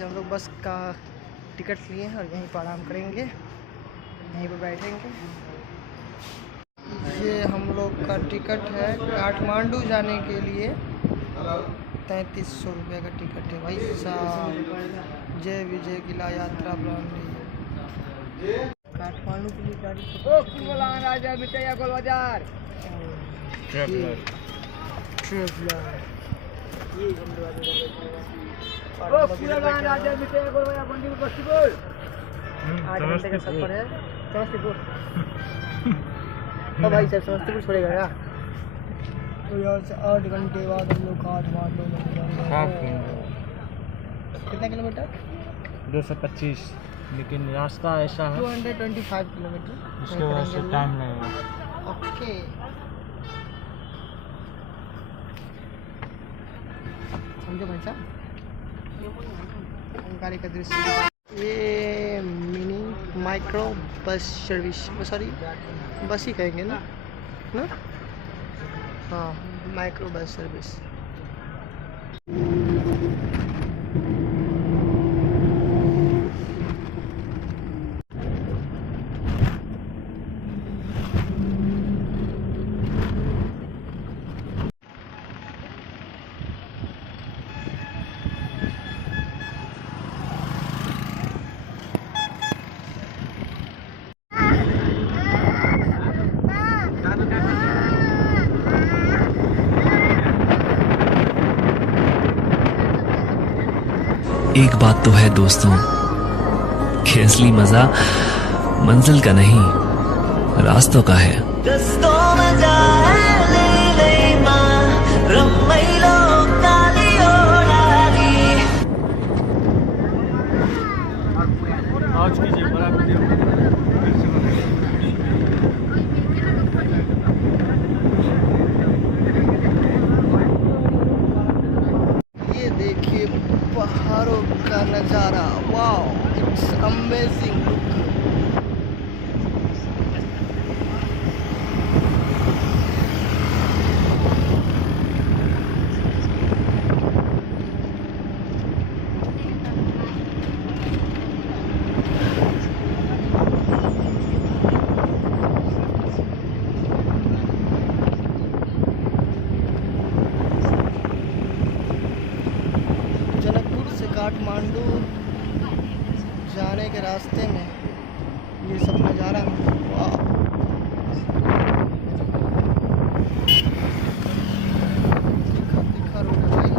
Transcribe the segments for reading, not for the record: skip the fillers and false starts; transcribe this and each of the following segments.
हम लोग बस का टिकट लिए हैं और यहीं पर आराम करेंगे, यहीं पर बैठेंगे। ये हम लोग का टिकट है काठमांडू जाने के लिए, 3300 रुपये का टिकट है भाई साहब। जय विजय किला यात्रा ब्रांडी काठमांडू के लिए गाड़ी आठ घंटे का सफर है समस्तीपुर। तो भाई साहब समस्तीपुर छोड़ेगा क्या? तो यहाँ से 8 घंटे बाद हम लोग काठमांडू में जाएंगे। कितना किलोमीटर? 225, लेकिन रास्ता ऐसा है 225 किलोमीटर, उसके वजह से टाइम लगेगा। ओके समझो भाई साहब। गाड़ी का दृश्य ये mini micro bus service, sorry बस ही कहेंगे ना हाँ, माइक्रो बस सर्विस। एक बात तो है दोस्तों कि असली मजा मंजिल का नहीं रास्तों का है। ये देखिए पहाड़ों का नज़ारा, wow it's amazing look. Janakpur से काठमांडू जाने के रास्ते में ये सब नज़ारा, वाह। तीखा रोड है भाई।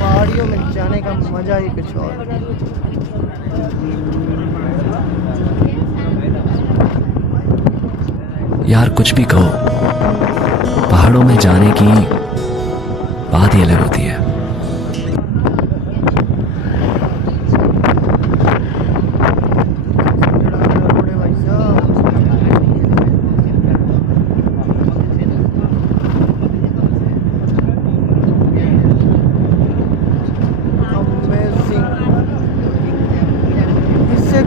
पहाड़ियों में जाने का मजा ही कुछ और। यार कुछ भी कहो, पहाड़ों में जाने की बात ही अलग होती है।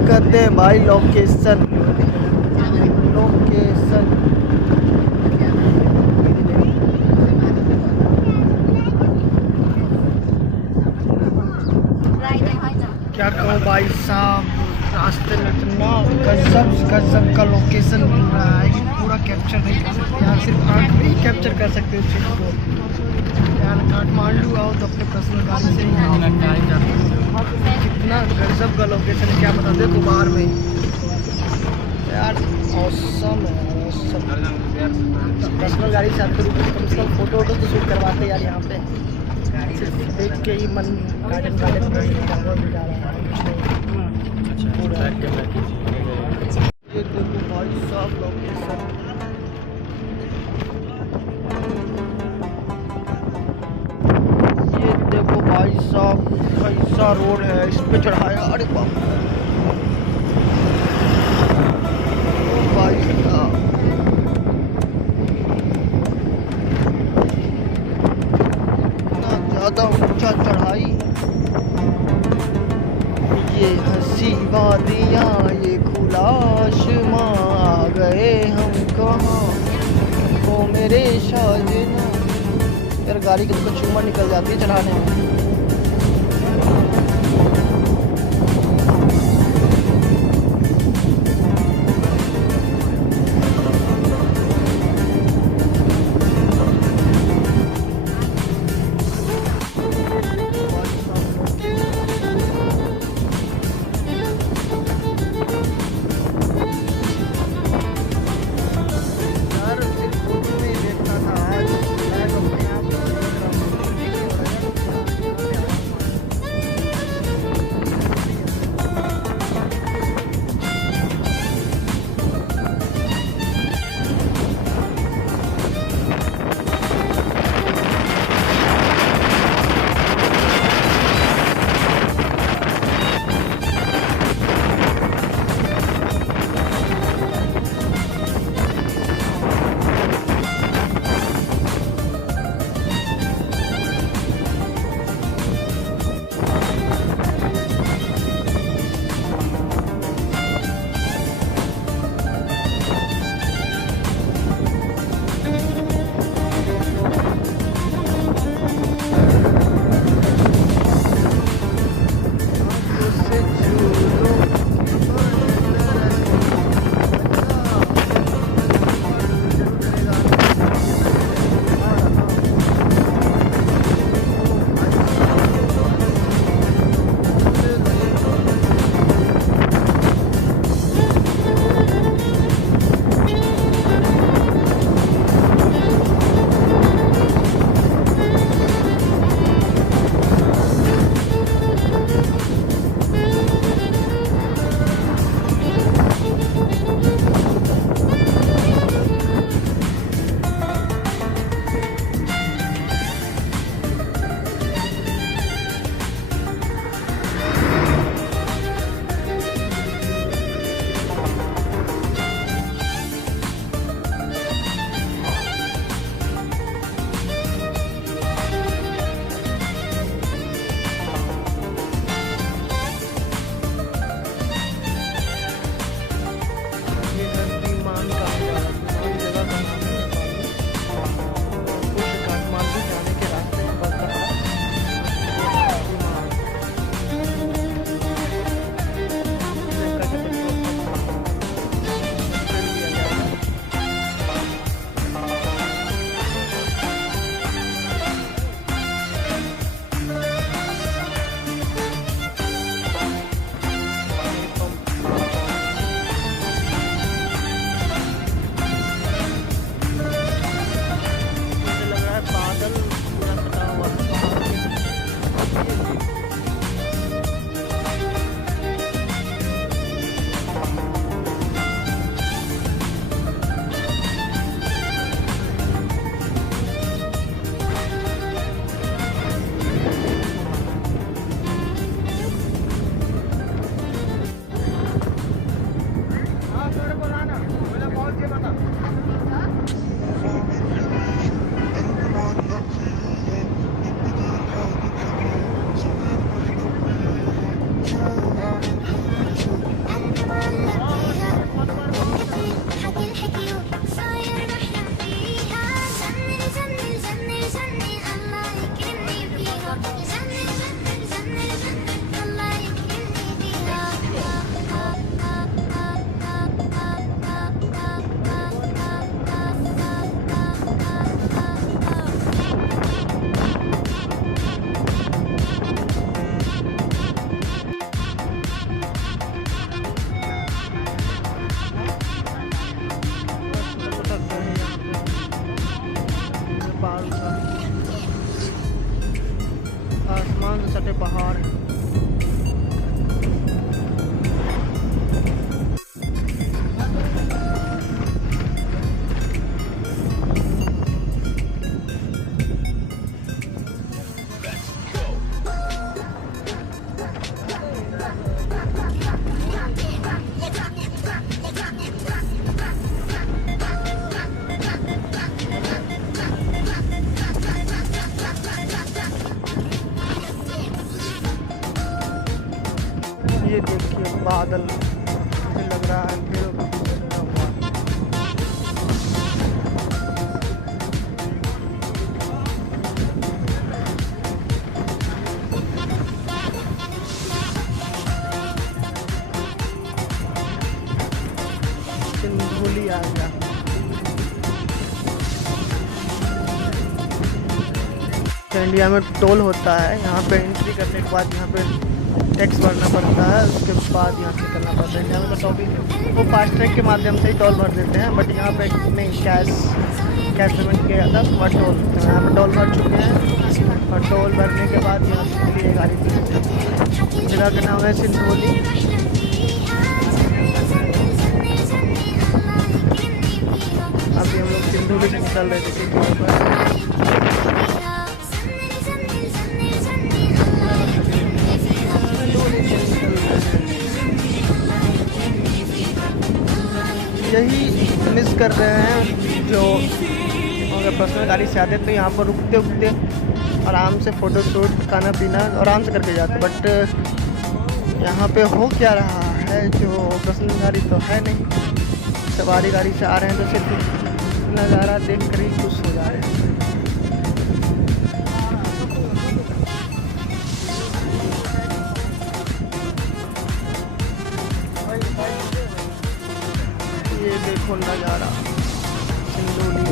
कहते हैं भाई लोकेशन। क्या कहूँ भाई साहब, रास्ते में इतना गजब का लोकेशन मिल रहा है। ये पूरा कैप्चर नहीं कर सकते यार, सिर्फ आँख में ही कैप्चर कर सकते हो चीज़ को यार। काठमांडू आओ तो अपने पर्सनल गाड़ी से ही आओ। कितना गजब का लोकेशन है, क्या बता देखो बाहर में यार। औसम है यार, औसम। पर्सनल गाड़ी से आते तो कम से कम फोटो तो शूट करवाते यार यहाँ पे। सिर्फ देख के ही मन गार्डन में जा रहा है। ये देखो भाई साहब लोकेशन, ये देखो भाई साहब कैसा रोड है, इस पे चढ़ाया। अरे बाप भाई साहब, इतना ज़्यादा ऊंचा चढ़ाई। ये हंसी वादियाँ, ये खुला आसमां, आ गए हम कहाँ वो मेरे शाजना। यार गाड़ी की तो चूमा निकल जाती है चलाने में। पहाड़ है। ये देखिए बादल, मुझे लग रहा है पेड़ों के पीछे लगा हुआ है। सिंधुली आ गया। इंडिया में टोल होता है, यहाँ पे एंट्री करने के बाद यहाँ पे टैक्स भरना पड़ता है, उसके बाद यहाँ से करना पड़ता है। इंडिया में तो टोल वो फास्टैग के माध्यम से ही टोल भर देते हैं, बट यहाँ पे नहीं, कैश पेमेंट किया जाता है। और टोल, तो यहाँ पे टोल भर चुके हैं और टोल भरने के बाद यहाँ से लिए गाड़ी की जगह का नाम है सिंधुली। अभी हम लोग सिंधुली से निकल रहे थे। यही मिस कर रहे हैं जो अगर पर्सनल गाड़ी से आते तो यहाँ पर रुकते उकते आराम से फ़ोटो शूट खाना पीना आराम से करके जाते, बट यहाँ पे हो क्या रहा है, जो पर्सनल गाड़ी तो है नहीं, सवारी गाड़ी से आ रहे हैं तो सिर्फ नज़ारा देख कर ही खुश हो जा रहे हैं। ये देखो नज़ारा सिंधुली।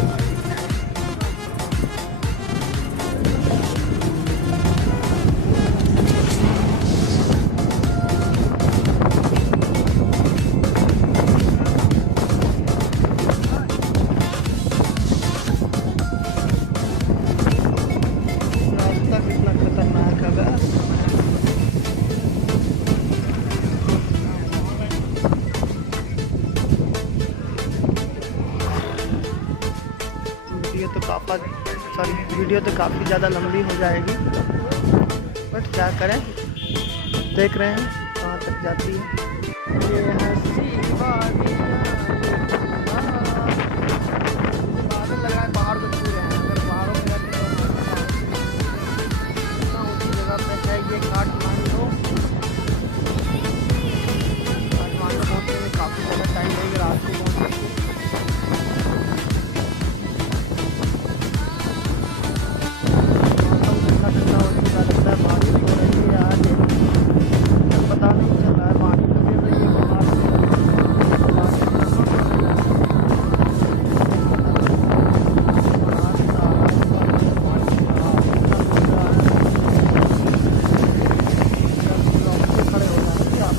रास्ता कितना खतरनाक है। वीडियो तो काफ़ी ज़्यादा लंबी हो जाएगी, बट क्या करें, देख रहे हैं कहाँ तक जाती है। ये हंसी वादियाँ, बादल लग रहा है पहाड़ को छू रहे हैं। अगर पहाड़ों में रहते तो उसी जगह पर जाइए काठमांडू। काठमांडू पहुँचने में काफ़ी ज़्यादा टाइम लगेगा, रात को पहुँचने। पता नहीं चल रहा है, पानी तो गिर रही है बाहर से। खड़े हो जाएंगे आप।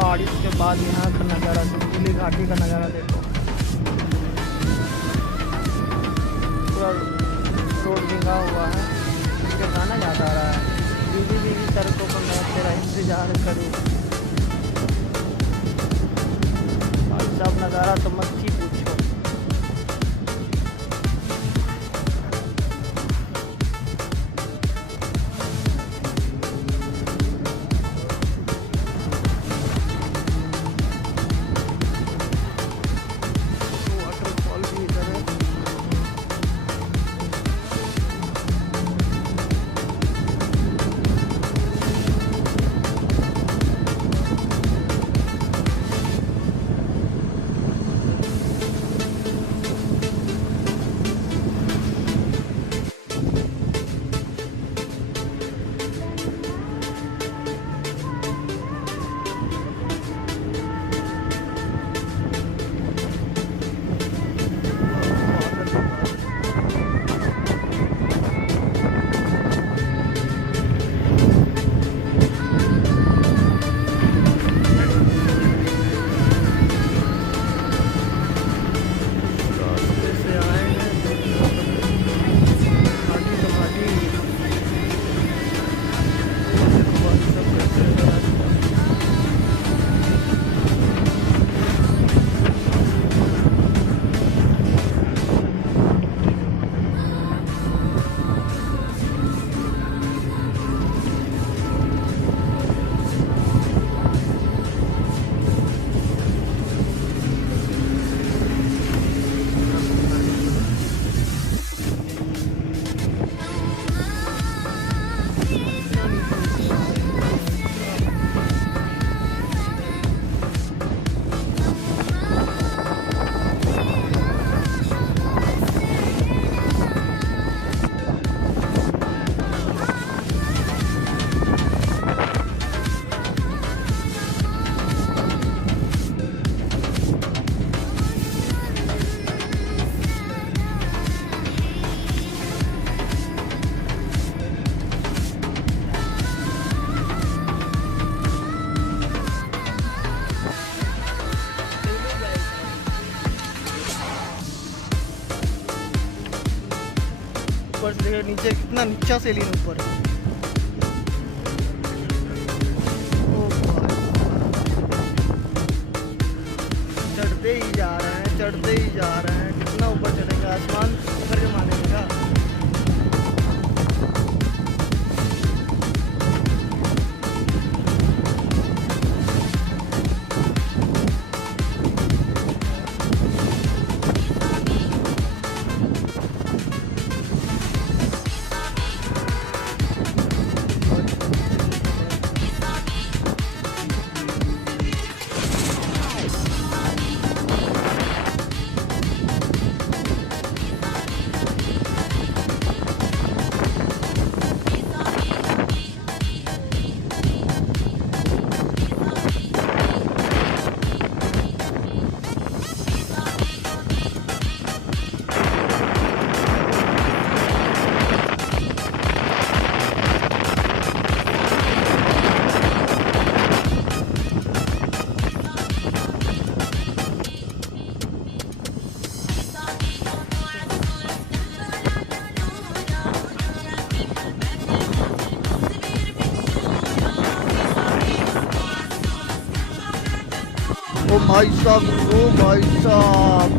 बारिश के बाद यहाँ का नज़ारा, सिंधुली घाटी का नज़ारा देखो। पूरा रोड भीगा हुआ है, मुझे गाना याद आ रहा है, बीवी बीवी सड़कों पर मैं तेरा इंतजार करूँ। भाई साहब नज़ारा तो मत ही पूछो। वाटरफॉल भी इधर है। ऊपर से देखो नीचे कितना नीचा से लीन ऊपर है। ओ भाई, चढ़ते ही जा रहे हैं, चढ़ते ही जा रहे हैं। कितना ऊपर चढ़ेंगे, आसमान ऊपर के मानेगा। ओ भाई साहब, ओ भाई साहब,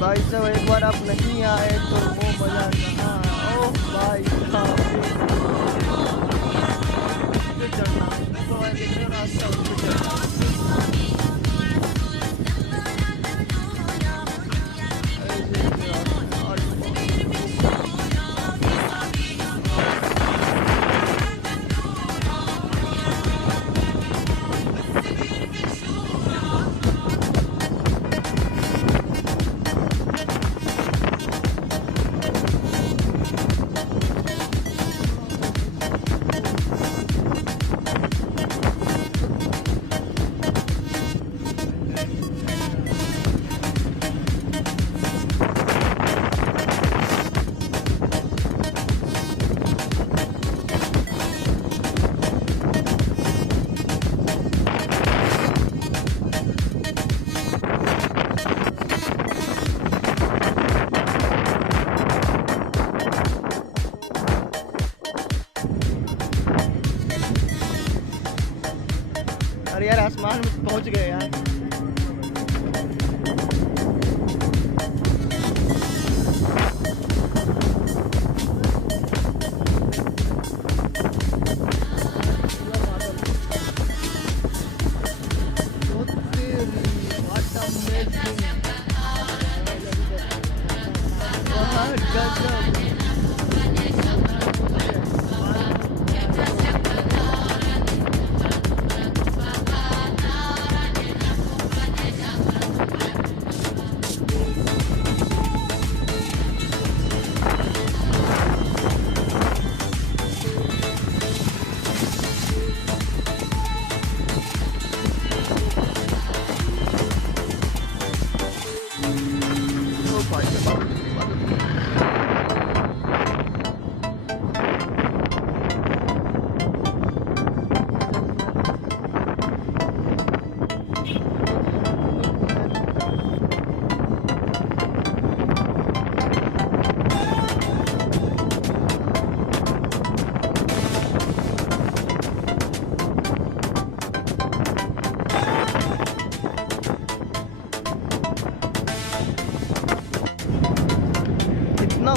भाई साहब एक बार आप नहीं आए तो वो मजा कहाँ। ओह भाई साहब, चढ़ना तो देख रहे हो रास्ता, उस पे चढ़ना। अरे यार आसमान में पहुंच गए यार।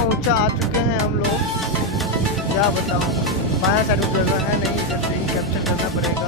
ऊंचा आ चुके हैं हम लोग, क्या बताऊं। बाया साइड में जगह है नहीं, इधर से ही कैप्चर करना पड़ेगा।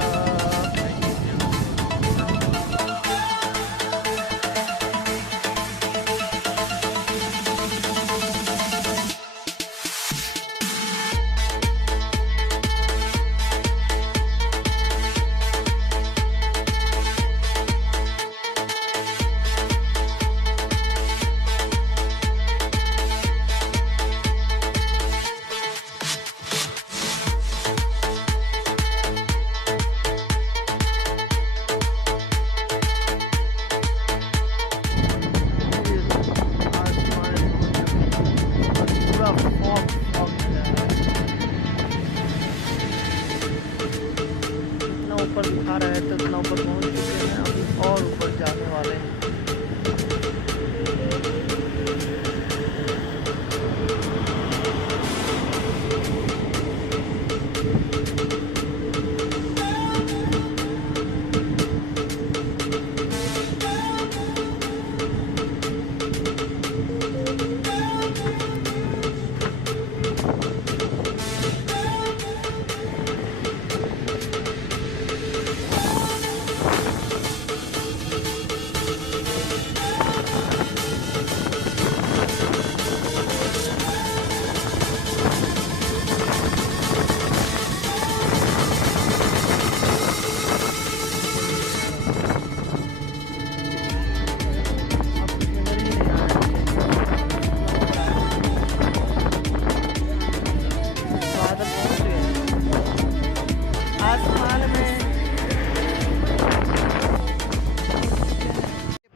ऊपर दिखा रहे हैं तो इतना ऊपर पहुंच चुके हैं, अभी और ऊपर जाने वाले हैं।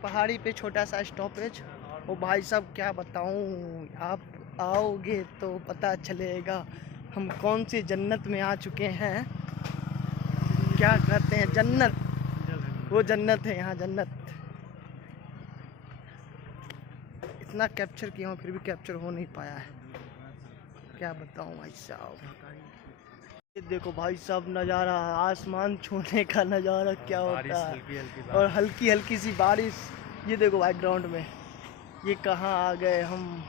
पहाड़ी पे छोटा सा स्टॉपेज। ओ भाई साहब क्या बताऊं, आप आओगे तो पता चलेगा हम कौन सी जन्नत में आ चुके हैं। क्या कहते हैं जन्नत, वो जन्नत है यहाँ, जन्नत। इतना कैप्चर किया हूँ फिर भी कैप्चर हो नहीं पाया है, क्या बताऊं भाई साहब। ये देखो भाई साहब नज़ारा, आसमान छूने का नज़ारा क्या होता है, और हल्की हल्की सी बारिश। ये देखो बैकग्राउंड में, ये कहाँ आ गए हम।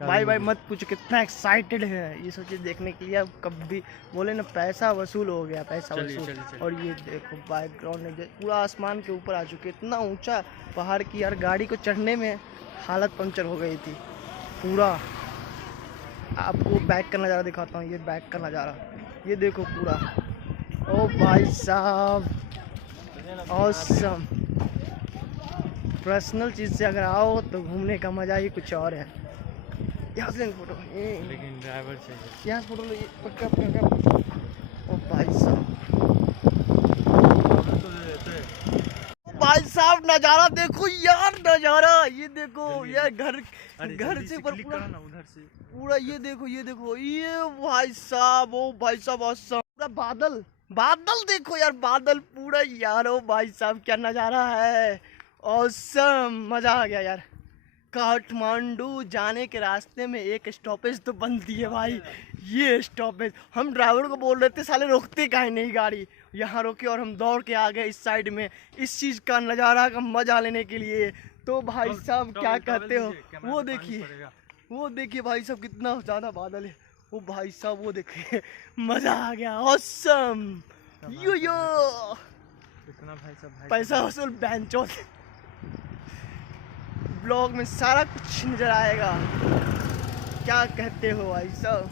भाई भाई मत पूछो कितना एक्साइटेड है ये सोचिए देखने के लिए। अब कभी बोले ना पैसा वसूल हो गया, पैसा वसूल। और ये देखो बैकग्राउंड में पूरा आसमान के ऊपर आ चुके, इतना ऊंचा पहाड़ की यार गाड़ी को चढ़ने में हालत पंक्चर हो गई थी पूरा। आपको बैक का नज़ारा दिखाता हूँ, ये बैक का नज़ारा, ये देखो पूरा। ओ भाई साहब ऑसम। पर्सनल चीज़ से अगर आओ तो घूमने का मज़ा ही कुछ और है। यहाँ से फोटो, लेकिन ड्राइवर चाहिए। यहाँ फोटो लो, पक्का पक्का। ओ भाई साहब, भाई साहब नज़ारा देखो यार, नज़ारा ये देखो यार। घर से पर पूरा ये देखो, ये देखो, ये भाई साहब, ओ भाई साहब ऑसम। पूरा बादल बादल देखो यार, बादल पूरा यार। ओ भाई साहब क्या नज़ारा है, ऑसम, मज़ा आ गया यार। काठमांडू जाने के रास्ते में एक स्टॉपेज तो बनती है भाई, ये स्टॉपेज। हम ड्राइवर को बोल रहे थे साले रोकते काहे नहीं गाड़ी, यहाँ रोके और हम दौड़ के आ गए इस साइड में इस चीज़ का नज़ारा का मज़ा लेने के लिए। तो भाई साहब क्या कहते हो, वो देखिए, वो देखिए भाई साहब कितना ज़्यादा बादल है। वो भाई साहब वो देखिए, मज़ा आ गया, ऑसम। यो पैसा वसूल बेंचो। ब्लॉग में सारा कुछ नजर आएगा, क्या कहते हो भाई साहब।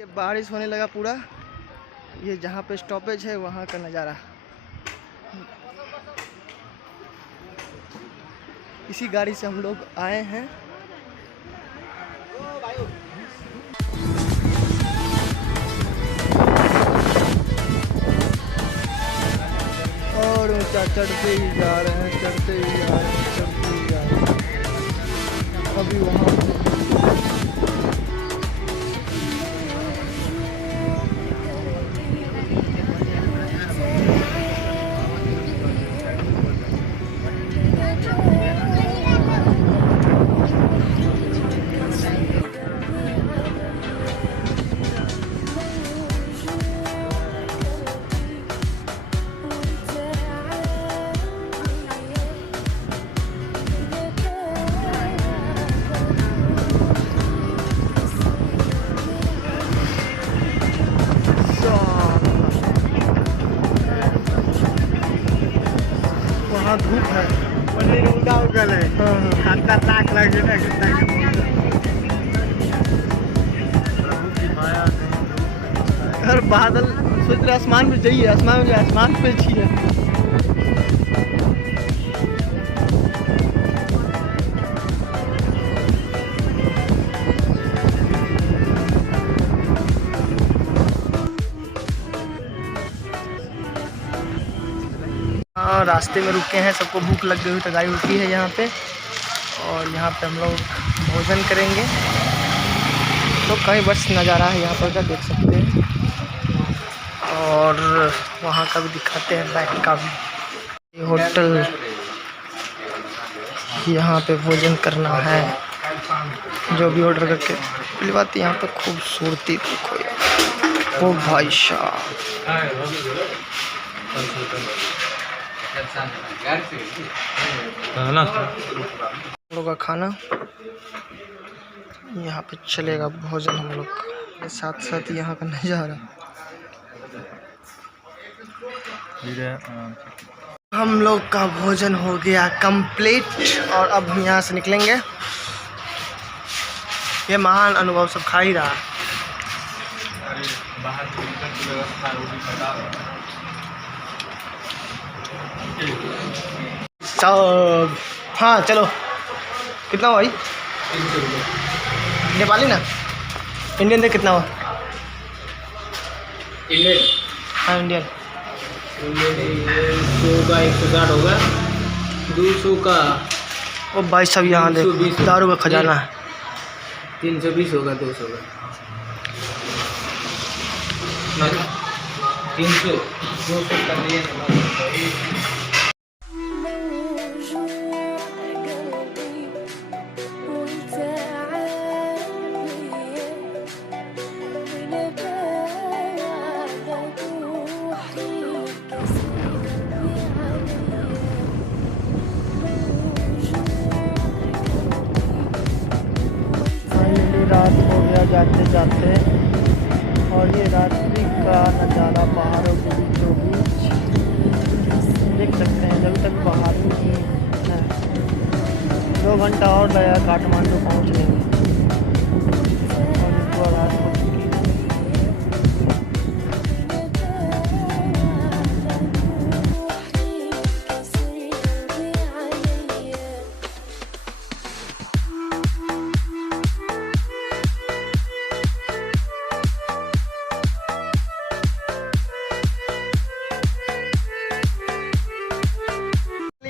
ये बारिश होने लगा पूरा, ये जहाँ पे स्टॉपेज है वहाँ का नज़ारा। इसी गाड़ी से हम लोग आए हैं। और ऊंचा चढ़ते ही जा रहे हैं, चढ़ते ही जा रहे हैं, चढ़ते ही जा रहे हैं। अभी वहाँ बादल सोच रहे आसमान पे जाइए, आसमान पे चाहिए। हाँ, रास्ते में रुके हैं, सबको भूख लग गई हुई तो गाड़ी रुकी है यहाँ पे, और यहाँ पे हम लोग भोजन करेंगे। तो कई बस नज़ारा है यहाँ पर का देख सकते हैं, और वहाँ का भी दिखाते हैं, बैक का भी। ये होटल, यहाँ पे भोजन करना है, जो भी ऑर्डर करके पहली बात यहाँ पे खूबसूरती देखो यार, ओ भाई साहब। हम लोग का खाना यहाँ पे चलेगा, भोजन हम लोग के साथ साथ यहाँ का नज़ारा। हम लोग का भोजन हो गया कंप्लीट, और अब हम यहाँ से निकलेंगे। ये महान अनुभव सब खा ही रहा। सब हाँ चलो, कितना हुआ भाई? नेपाली ना, इंडियन दे कितना हुआ? इंडियन, हाँ इंडियन। 100 का 160 होगा, 200 का। ओ भाई सब यहाँ देखो, दारू का खजाना है। 320 होगा, 200 का 300, 200 का दिए। रात हो गया जाते जाते, और ये रात्रि का नज़ारा पहाड़ों के बीचों बीच देख सकते हैं। जब तक बाहर ही है, 2 घंटा और लगा काठमांडू पहुँचने में, और इनको रात हो चुकी है।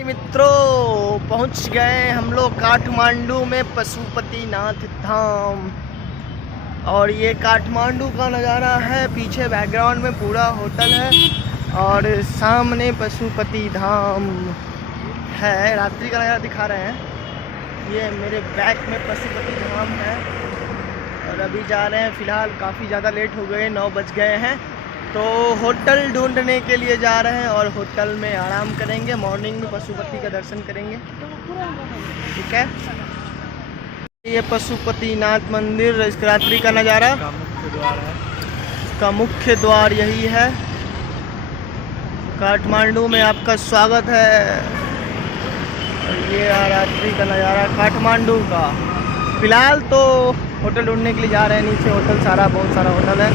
मित्रों, पहुंच गए हम लोग काठमांडू में पशुपतिनाथ धाम, और ये काठमांडू का नज़ारा है। पीछे बैकग्राउंड में पूरा होटल है, और सामने पशुपति धाम है। रात्रि का नज़ारा दिखा रहे हैं, ये मेरे बैक में पशुपति धाम है। और अभी जा रहे हैं, फ़िलहाल काफ़ी ज़्यादा लेट हो गए, 9 बज गए हैं, तो होटल ढूंढने के लिए जा रहे हैं, और होटल में आराम करेंगे। मॉर्निंग में पशुपति का दर्शन करेंगे, ठीक है। ये पशुपतिनाथ मंदिर, इस रात्रि का नज़ारा, इसका मुख्य द्वार यही है। काठमांडू में आपका स्वागत है। और ये रात्रि का नज़ारा काठमांडू का। फ़िलहाल तो होटल ढूंढने के लिए जा रहे हैं, नीचे होटल सारा, बहुत सारा होटल है,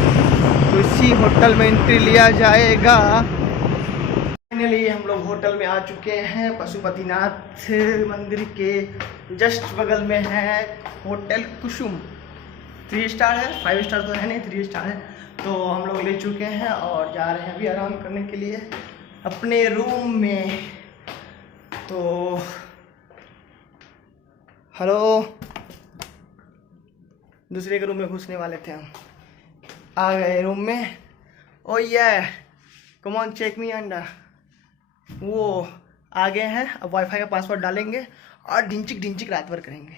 तो इसी होटल में एंट्री लिया जाएगा। फाइनली हम लोग होटल में आ चुके हैं। पशुपतिनाथ मंदिर के जस्ट बगल में है होटल कुसुम। 3 स्टार है, 5 स्टार तो है नहीं, 3 स्टार है। तो हम लोग ले चुके हैं और जा रहे हैं अभी आराम करने के लिए अपने रूम में। तो हेलो, दूसरे के रूम में घुसने वाले थे हम, आ गए रूम में। ओ ये कम ऑन चेक मी अंडा, वो आगे हैं। अब वाईफाई का पासवर्ड डालेंगे और ढिंचिक रात भर करेंगे।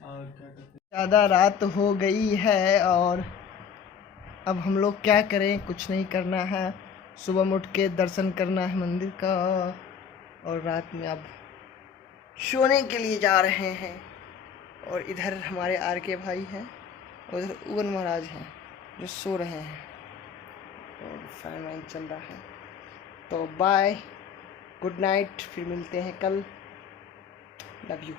ज़्यादा रात हो गई है, और अब हम लोग क्या करें, कुछ नहीं करना है। सुबह में उठ के दर्शन करना है मंदिर का, और रात में अब सोने के लिए जा रहे हैं। और इधर हमारे आर के भाई हैं, और उधर उगन महाराज हैं जो सो रहे हैं, और फैन वैन चल रहा है। तो बाय, गुड नाइट, फिर मिलते हैं कल। Love you.